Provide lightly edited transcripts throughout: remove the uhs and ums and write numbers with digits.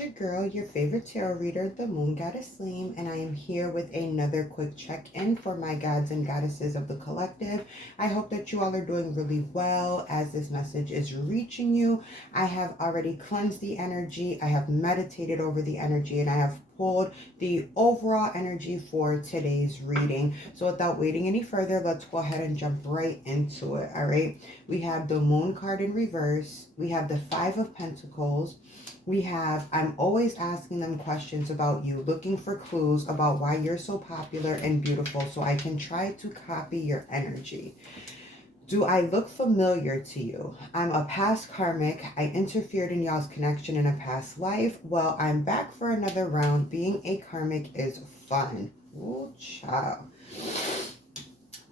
your girl, your favorite tarot reader, the Moon Goddess Slim, and I am here with another quick check-in for my gods and goddesses of the collective. I hope that you all are doing really well as this message is reaching you. I have already cleansed the energy, I have meditated over the energy, and I have pulled the overall energy for today's reading. So without waiting any further, let's go ahead and jump right into it. All right, we have the Moon card in reverse, we have the Five of Pentacles, we have I'm always asking them questions about you, looking for clues about why you're so popular and beautiful so I can try to copy your energy. Do I look familiar to you? I'm a past karmic. I interfered in y'all's connection in a past life. Well, I'm back for another round. Being a karmic is fun. Ooh, child.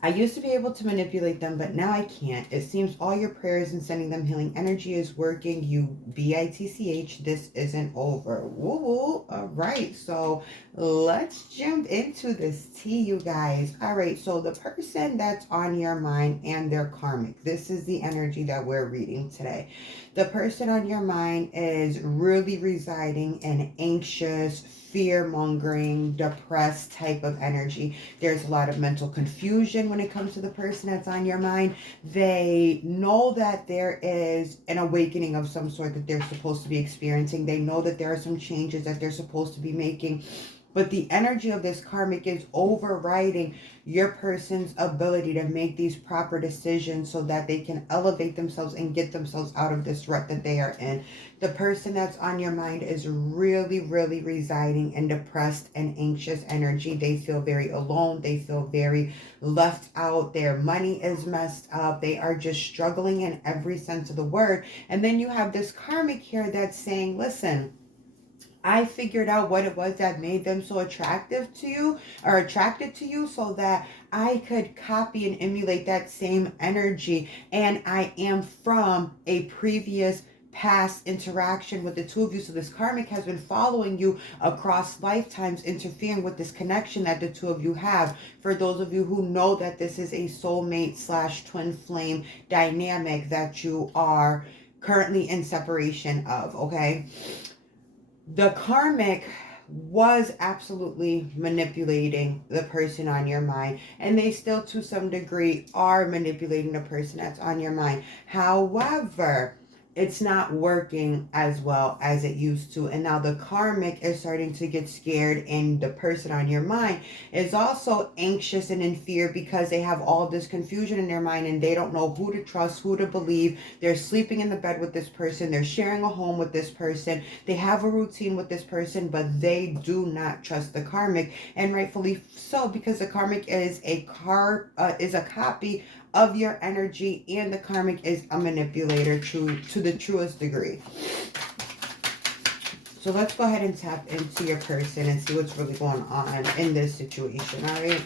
I used to be able to manipulate them, but now I can't. It seems all your prayers and sending them healing energy is working. You bitch, this isn't over. Woo woo. All right, so let's jump into this tea, you guys. All right, so the person that's on your mind and their karmic. This is the energy that we're reading today. The person on your mind is really residing in anxious, fear-mongering, depressed type of energy. There's a lot of mental confusion when it comes to the person that's on your mind. They know that there is an awakening of some sort that they're supposed to be experiencing. They know that there are some changes that they're supposed to be making. But the energy of this karmic is overriding your person's ability to make these proper decisions so that they can elevate themselves and get themselves out of this rut that they are in. The person that's on your mind is really, really residing in depressed and anxious energy. They feel very alone. They feel very left out. Their money is messed up. They are just struggling in every sense of the word. And then you have this karmic here that's saying, listen, I figured out what it was that made them so attracted to you so that I could copy and emulate that same energy. And I am from a previous past interaction with the two of you. So this karmic has been following you across lifetimes, interfering with this connection that the two of you have. For those of you who know that this is a soulmate / twin flame dynamic that you are currently in separation of, okay? The karmic was absolutely manipulating the person on your mind, and they still to some degree are manipulating the person that's on your mind. However, it's not working as well as it used to. And now the karmic is starting to get scared, and the person on your mind is also anxious and in fear because they have all this confusion in their mind and they don't know who to trust, who to believe. They're sleeping in the bed with this person. They're sharing a home with this person. They have a routine with this person, but they do not trust the karmic, and rightfully so, because the karmic is a copy of your energy, and the karmic is a manipulator to the truest degree. So let's go ahead and tap into your person and see what's really going on in this situation. All right,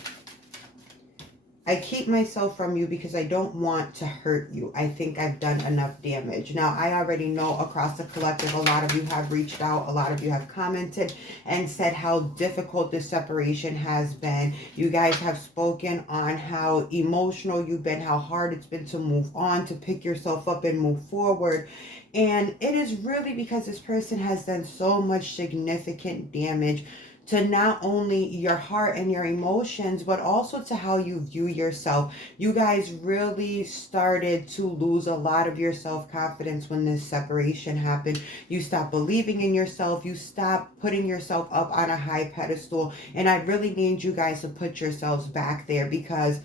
I keep myself from you because I don't want to hurt you. I think I've done enough damage. Now, I already know across the collective, a lot of you have reached out. A lot of you have commented and said how difficult this separation has been. You guys have spoken on how emotional you've been, how hard it's been to move on, to pick yourself up and move forward. And it is really because this person has done so much significant damage to not only your heart and your emotions, but also to how you view yourself. You guys really started to lose a lot of your self-confidence when this separation happened. You stopped believing in yourself. You stopped putting yourself up on a high pedestal. And I really need you guys to put yourselves back there, because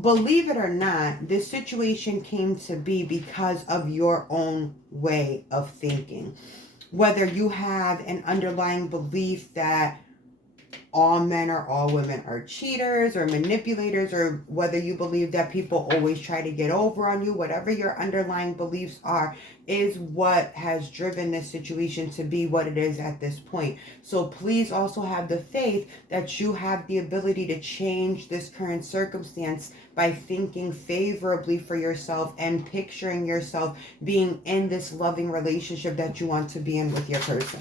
believe it or not, this situation came to be because of your own way of thinking. Whether you have an underlying belief that all men or all women are cheaters or manipulators, or whether you believe that people always try to get over on you, whatever your underlying beliefs are, is what has driven this situation to be what it is at this point. So please also have the faith that you have the ability to change this current circumstance by thinking favorably for yourself and picturing yourself being in this loving relationship that you want to be in with your person.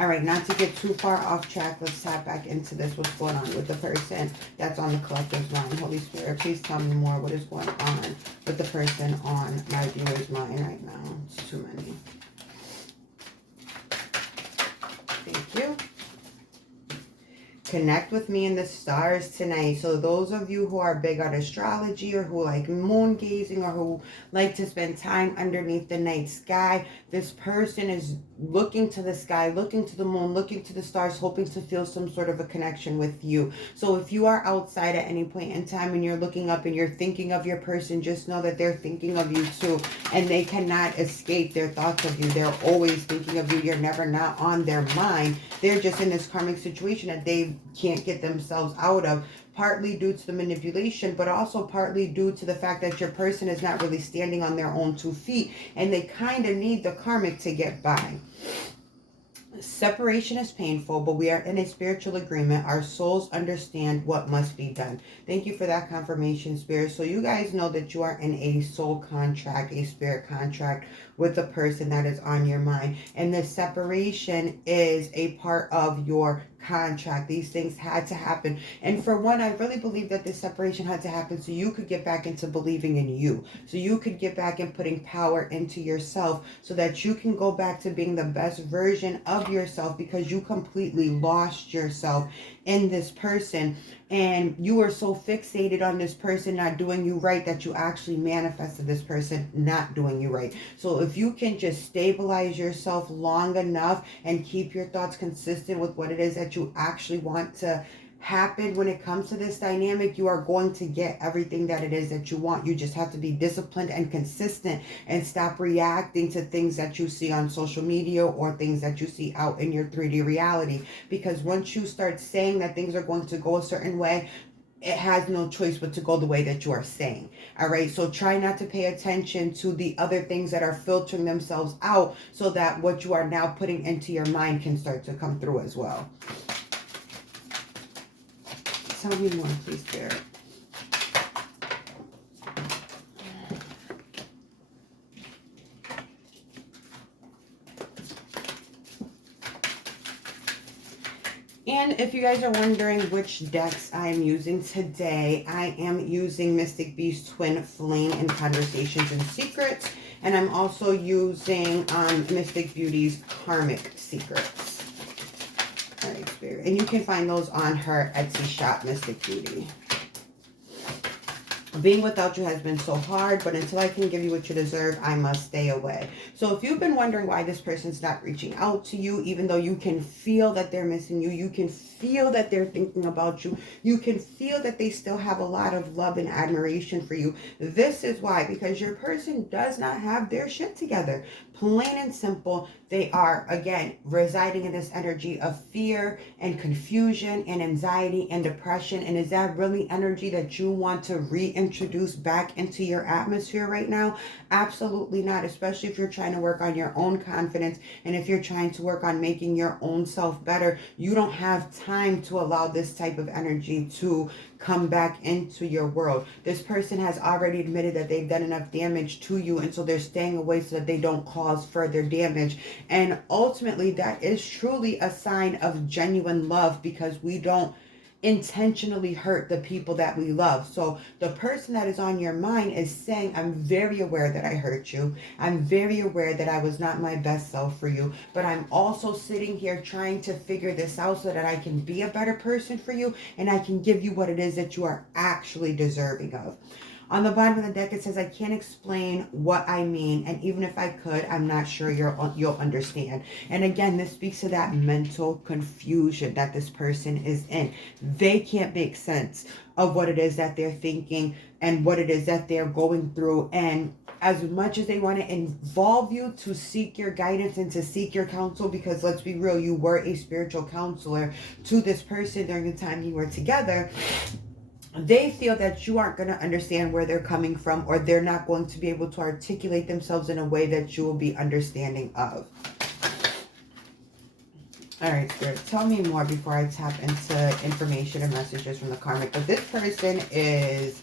All right, not to get too far off track, let's tap back into this. What's going on with the person that's on the collective's mind? Holy Spirit, please tell me more. What is going on with the person on my viewer's mind right now? It's too many. Connect with me in the stars tonight. So those of you who are big on astrology or who like moon gazing or who like to spend time underneath the night sky, this person is looking to the sky, looking to the moon, looking to the stars, hoping to feel some sort of a connection with you. So if you are outside at any point in time and you're looking up and you're thinking of your person, just know that they're thinking of you too, and they cannot escape their thoughts of you. They're always thinking of you. You're never not on their mind. They're just in this karmic situation that they can't get themselves out of, partly due to the manipulation, but also partly due to the fact that your person is not really standing on their own 2 feet, and they kind of need the karmic to get by. Separation is painful, but we are in a spiritual agreement. Our souls understand what must be done. Thank you for that confirmation, Spirit. So you guys know that you are in a soul contract, a spirit contract with the person that is on your mind. And this separation is a part of your contract. These things had to happen. And for one, I really believe that this separation had to happen so you could get back into believing in you. So you could get back in putting power into yourself so that you can go back to being the best version of yourself, because you completely lost yourself in this person. And you were so fixated on this person not doing you right that you actually manifested this person not doing you right. So if you can just stabilize yourself long enough and keep your thoughts consistent with what it is that you actually want to happen when it comes to this dynamic, you are going to get everything that it is that you want. You just have to be disciplined and consistent and stop reacting to things that you see on social media or things that you see out in your 3D reality. Because once you start saying that things are going to go a certain way, it has no choice but to go the way that you are saying. All right. So try not to pay attention to the other things that are filtering themselves out, so that what you are now putting into your mind can start to come through as well. Tell me more, please, Spirit. And if you guys are wondering which decks I am using today, I am using Mystic Beast Twin Flame in Conversations and Secrets. And I'm also using Mystic Beauty's Karmic Secrets. All right, Spirit. And you can find those on her Etsy shop, Mystic Beauty. Being without you has been so hard, but until I can give you what you deserve, I must stay away. So if you've been wondering why this person's not reaching out to you, even though you can feel that they're missing you, you can feel that they're thinking about you, you can feel that they still have a lot of love and admiration for you, this is why. Because your person does not have their shit together. Plain and simple. They are, again, residing in this energy of fear and confusion and anxiety and depression. And is that really energy that you want to reintroduce back into your atmosphere right now? Absolutely not, especially if you're trying to work on your own confidence and if you're trying to work on making your own self better. You don't have time to allow this type of energy to come back into your world. This person has already admitted that they've done enough damage to you, and so they're staying away so that they don't cause further damage. And ultimately, that is truly a sign of genuine love, because we don't intentionally hurt the people that we love. So the person that is on your mind is saying, I'm very aware that I hurt you. I'm very aware that I was not my best self for you, but I'm also sitting here trying to figure this out so that I can be a better person for you and I can give you what it is that you are actually deserving of. On the bottom of the deck, it says, I can't explain what I mean, and even if I could, I'm not sure you'll understand. And again, this speaks to that mental confusion that this person is in. They can't make sense of what it is that they're thinking and what it is that they're going through. And as much as they want to involve you to seek your guidance and to seek your counsel, because let's be real, you were a spiritual counselor to this person during the time you were together, they feel that you aren't going to understand where they're coming from, or they're not going to be able to articulate themselves in a way that you will be understanding of. All right, Spirit, tell me more before I tap into information and messages from the karmic. But this person is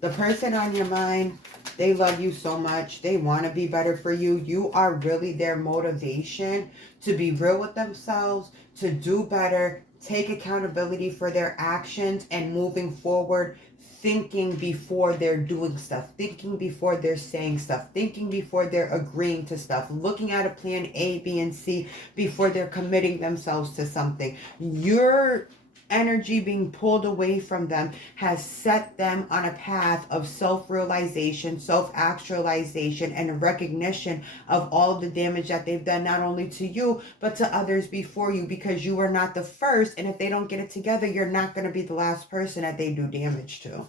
the person on your mind. They love you so much. They want to be better for you. You are really their motivation to be real with themselves, to do better, take accountability for their actions, and moving forward, thinking before they're doing stuff, thinking before they're saying stuff, thinking before they're agreeing to stuff, looking at a plan A, B, and C before they're committing themselves to something. You're energy being pulled away from them has set them on a path of self-realization, self-actualization, and a recognition of all of the damage that they've done, not only to you, but to others before you, because you are not the first. And if they don't get it together, you're not going to be the last person that they do damage to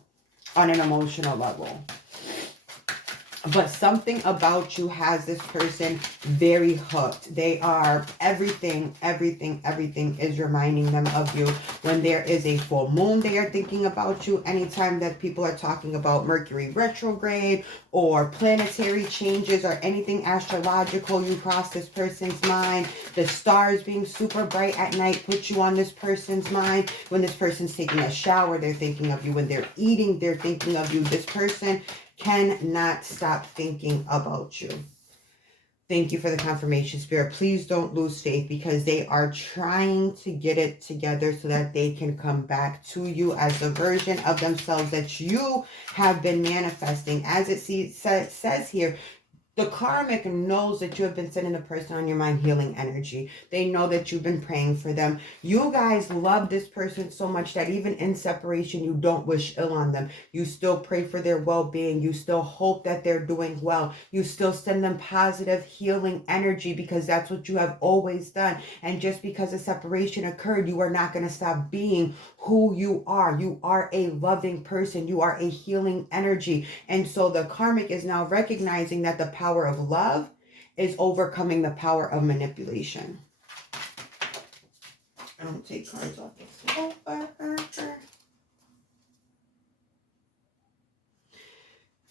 on an emotional level. But something about you has this person very hooked. They are everything is reminding them of you. When there is a full moon, they are thinking about you. Anytime that people are talking about Mercury retrograde or planetary changes or anything astrological, you cross this person's mind. The stars being super bright at night put you on this person's mind. When this person's taking a shower, they're thinking of you. When they're eating, they're thinking of you. This person cannot stop thinking about you. Thank you for the confirmation, Spirit. Please don't lose faith, because they are trying to get it together so that they can come back to you as a version of themselves that you have been manifesting. As it says here, the karmic knows that you have been sending the person on your mind healing energy. They know that you've been praying for them. You guys love this person so much that even in separation, you don't wish ill on them. You still pray for their well-being. You still hope that they're doing well. You still send them positive healing energy, because that's what you have always done. And just because a separation occurred, you are not going to stop being who you are. You are a loving person. You are a healing energy. And so the karmic is now recognizing that the power of love is overcoming the power of manipulation. I don't take cards off the floor.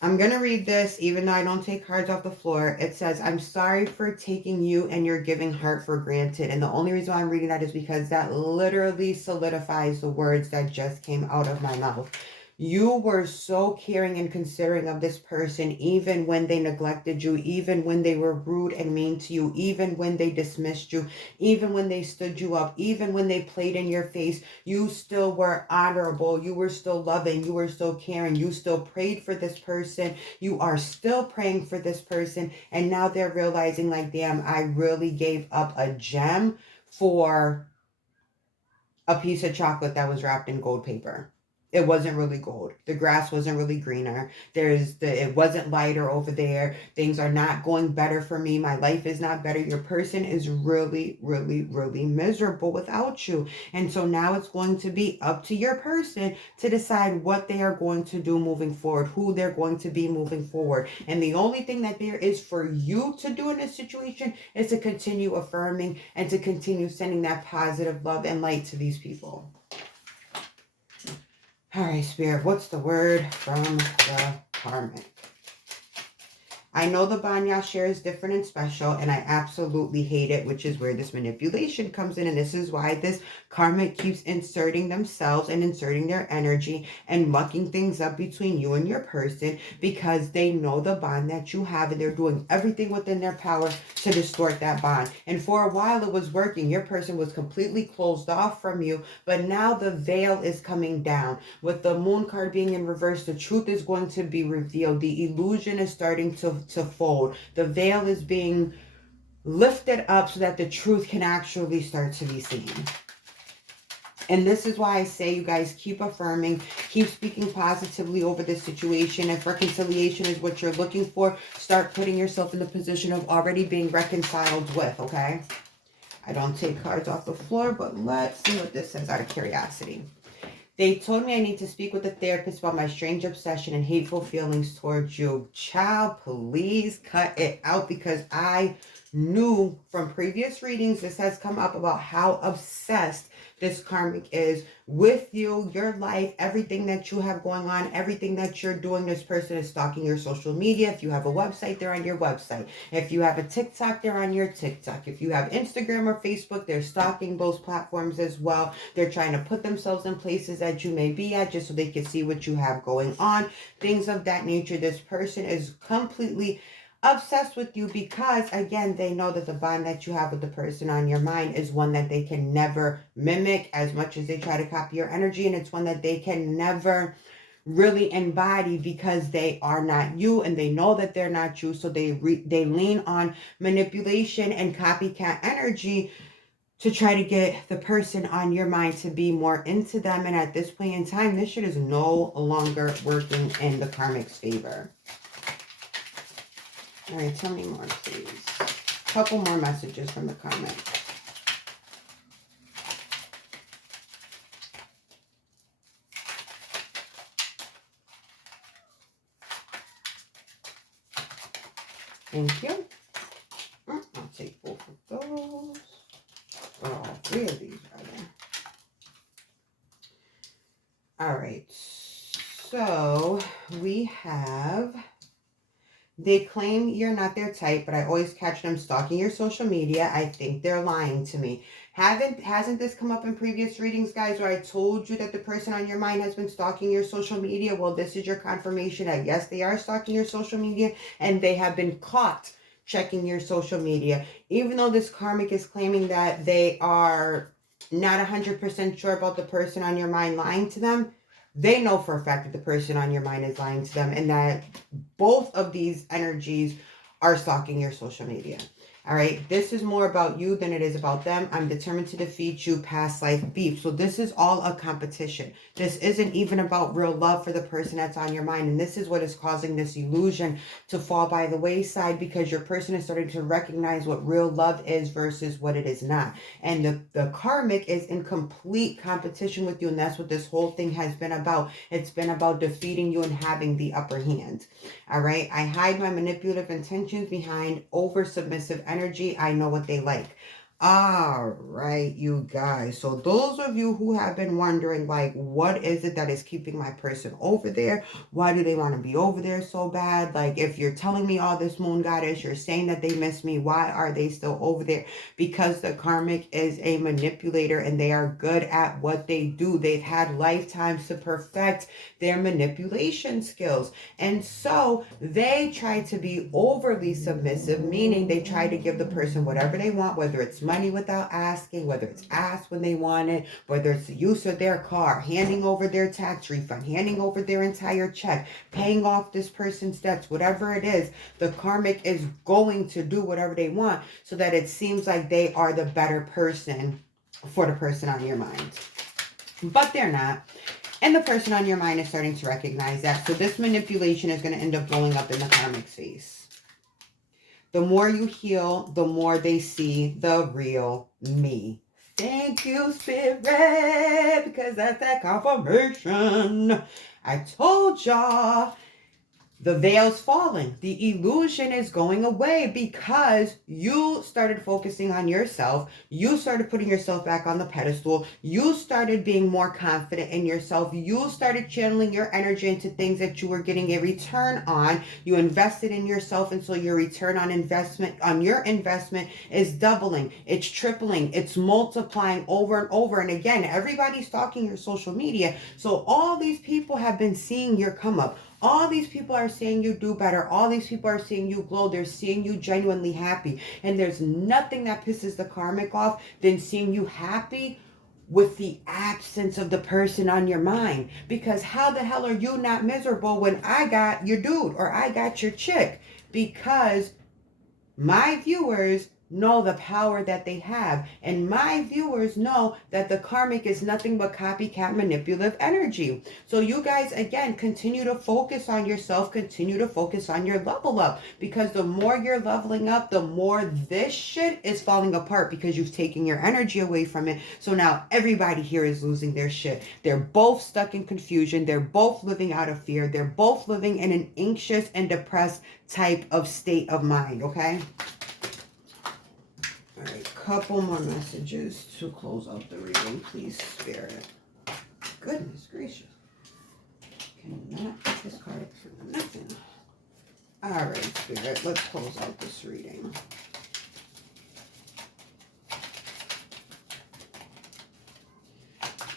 I'm going to read this even though I don't take cards off the floor. It says, I'm sorry for taking you and your giving heart for granted. And the only reason why I'm reading that is because that literally solidifies the words that just came out of my mouth. You were so caring and considering of this person, even when they neglected you, even when they were rude and mean to you, even when they dismissed you, even when they stood you up, even when they played in your face. You still were honorable. You were still loving. You were still caring. You still prayed for this person. You are still praying for this person. And now they're realizing, like, damn, I really gave up a gem for a piece of chocolate that was wrapped in gold paper. It wasn't really gold. The grass wasn't really greener. It wasn't lighter over there. Things are not going better for me. My life is not better. Your person is really, really, really miserable without you. And so now it's going to be up to your person to decide what they are going to do moving forward, who they're going to be moving forward. And the only thing that there is for you to do in this situation is to continue affirming and to continue sending that positive love and light to these people. All right, Spirit, what's the word from the karmic? I know the bond y'all share is different and special, and I absolutely hate it, which is where this manipulation comes in. And this is why this karmic keeps inserting themselves and inserting their energy and mucking things up between you and your person, because they know the bond that you have, and they're doing everything within their power to distort that bond. And for a while it was working. Your person was completely closed off from you, but now the veil is coming down. With the moon card being in reverse, the truth is going to be revealed. The illusion is starting to fold. The veil is being lifted up so that the truth can actually start to be seen. And this is why I say, you guys, keep affirming, keep speaking positively over this situation. If reconciliation is what you're looking for, start putting yourself in the position of already being reconciled with, okay? I don't take cards off the floor, but let's see what this says out of curiosity. They told me I need to speak with a therapist about my strange obsession and hateful feelings towards you. Child, please cut it out, because I knew from previous readings this has come up about how obsessed this karmic is with you, your life, everything that you have going on, everything that you're doing. This person is stalking your social media. If you have a website, they're on your website. If you have a TikTok, they're on your TikTok. If you have Instagram or Facebook, they're stalking those platforms as well. They're trying to put themselves in places that you may be at just so they can see what you have going on. Things of that nature. This person is completely obsessed with you because, again, they know that the bond that you have with the person on your mind is one that they can never mimic as much as they try to copy your energy, and it's one that they can never really embody because they are not you, and they know that they're not you, so they lean on manipulation and copycat energy to try to get the person on your mind to be more into them. And at this point in time, this shit is no longer working in the karmic's favor. All right, tell me more, please. A couple more messages from the karmic. Thank you. I'll take both of those. Or all three of these, rather. All right. So we have... They claim you're not their type, but I always catch them stalking your social media. I think they're lying to me. Hasn't this come up in previous readings, guys, where I told you that the person on your mind has been stalking your social media? Well, this is your confirmation that yes, they are stalking your social media, and they have been caught checking your social media. Even though this karmic is claiming that they are not 100% sure about the person on your mind lying to them, they know for a fact that the person on your mind is lying to them, and that both of these energies are stalking your social media. All right, this is more about you than it is about them. I'm determined to defeat you, past life beef. So this is all a competition. This isn't even about real love for the person that's on your mind. And this is what is causing this illusion to fall by the wayside, because your person is starting to recognize what real love is versus what it is not. And the karmic is in complete competition with you. And that's what this whole thing has been about. It's been about defeating you and having the upper hand. All right. I hide my manipulative intentions behind over submissive energy. I know what they like. All right, you guys. So those of you who have been wondering, like, what is it that is keeping my person over there? Why do they want to be over there so bad? Like, if you're telling me all this, moon goddess, you're saying that they miss me, why are they still over there? Because the karmic is a manipulator and they are good at what they do. They've had lifetimes to perfect their manipulation skills. And so they try to be overly submissive, meaning they try to give the person whatever they want, whether it's money without asking, whether it's asked when they want it, whether it's the use of their car, handing over their tax refund, handing over their entire check, paying off this person's debts, whatever it is, the karmic is going to do whatever they want so that it seems like they are the better person for the person on your mind. But they're not. And the person on your mind is starting to recognize that. So this manipulation is going to end up blowing up in the karmic's face. The more you heal, the more they see the real me. Thank you, Spirit, because that's that confirmation. I told y'all. The veil's falling. The illusion is going away because you started focusing on yourself. You started putting yourself back on the pedestal. You started being more confident in yourself. You started channeling your energy into things that you were getting a return on. You invested in yourself, and so your return on your investment is doubling. It's tripling. It's multiplying over and over. And again, everybody's stalking your social media. So all these people have been seeing your come up. All these people are seeing you do better. All these people are seeing you glow. They're seeing you genuinely happy. And there's nothing that pisses the karmic off than seeing you happy with the absence of the person on your mind. Because how the hell are you not miserable when I got your dude or I got your chick? Because my viewers know the power that they have. And my viewers know that the karmic is nothing but copycat manipulative energy. So you guys, again, continue to focus on yourself. Continue to focus on your level up. Because the more you're leveling up, the more this shit is falling apart because you've taken your energy away from it. So now everybody here is losing their shit. They're both stuck in confusion. They're both living out of fear. They're both living in an anxious and depressed type of state of mind, okay? All right, couple more messages to close out the reading, please, Spirit. Goodness gracious. Cannot get this card for nothing. All right, Spirit, let's close out this reading.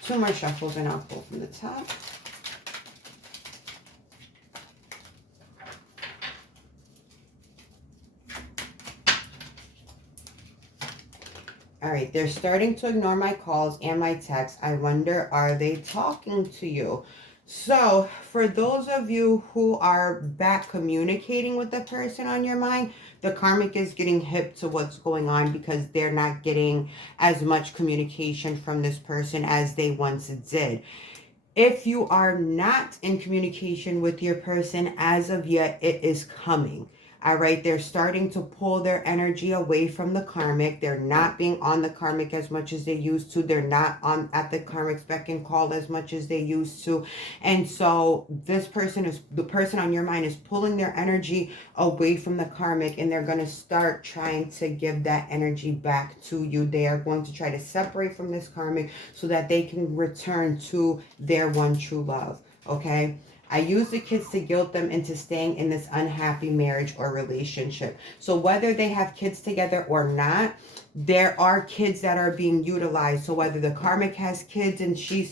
Two more shuffles and I'll pull from the top. All right, they're starting to ignore my calls and my texts. I wonder, are they talking to you? So, for those of you who are back communicating with the person on your mind, the karmic is getting hip to what's going on because they're not getting as much communication from this person as they once did. If you are not in communication with your person as of yet, it is coming. All right, they're starting to pull their energy away from the karmic. They're not being on the karmic as much as they used to. They're not on at the karmic's beck and call as much as they used to. And so this person is, the person on your mind is pulling their energy away from the karmic, and they're going to start trying to give that energy back to you. They are going to try to separate from this karmic so that they can return to their one true love. Okay. I use the kids to guilt them into staying in this unhappy marriage or relationship. So whether they have kids together or not, there are kids that are being utilized. So whether the karmic has kids and she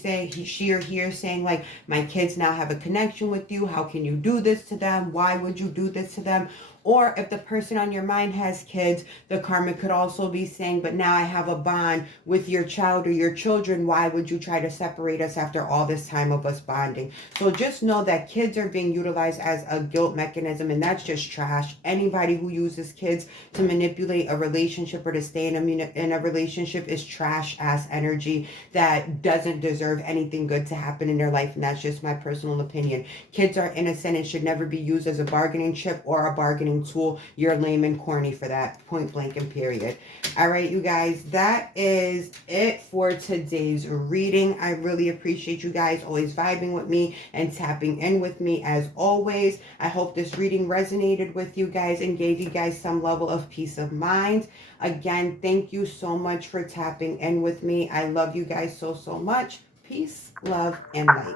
or he are saying like, my kids now have a connection with you. How can you do this to them? Why would you do this to them? Or if the person on your mind has kids, the karmic could also be saying, but now I have a bond with your child or your children. Why would you try to separate us after all this time of us bonding? So just know that kids are being utilized as a guilt mechanism, and that's just trash. Anybody who uses kids to manipulate a relationship or to stay in a relationship is trash ass energy that doesn't deserve anything good to happen in their life, and that's just my personal opinion. Kids are innocent and should never be used as a bargaining chip or a bargaining tool. You're lame and corny for that, point blank and period. All right, you guys, that is it for today's reading. I really appreciate you guys always vibing with me and tapping in with me as always. I hope this reading resonated with you guys and gave you guys some level of peace of mind. Again, thank you so much for tapping in with me. I love you guys so much. Peace, love, and light.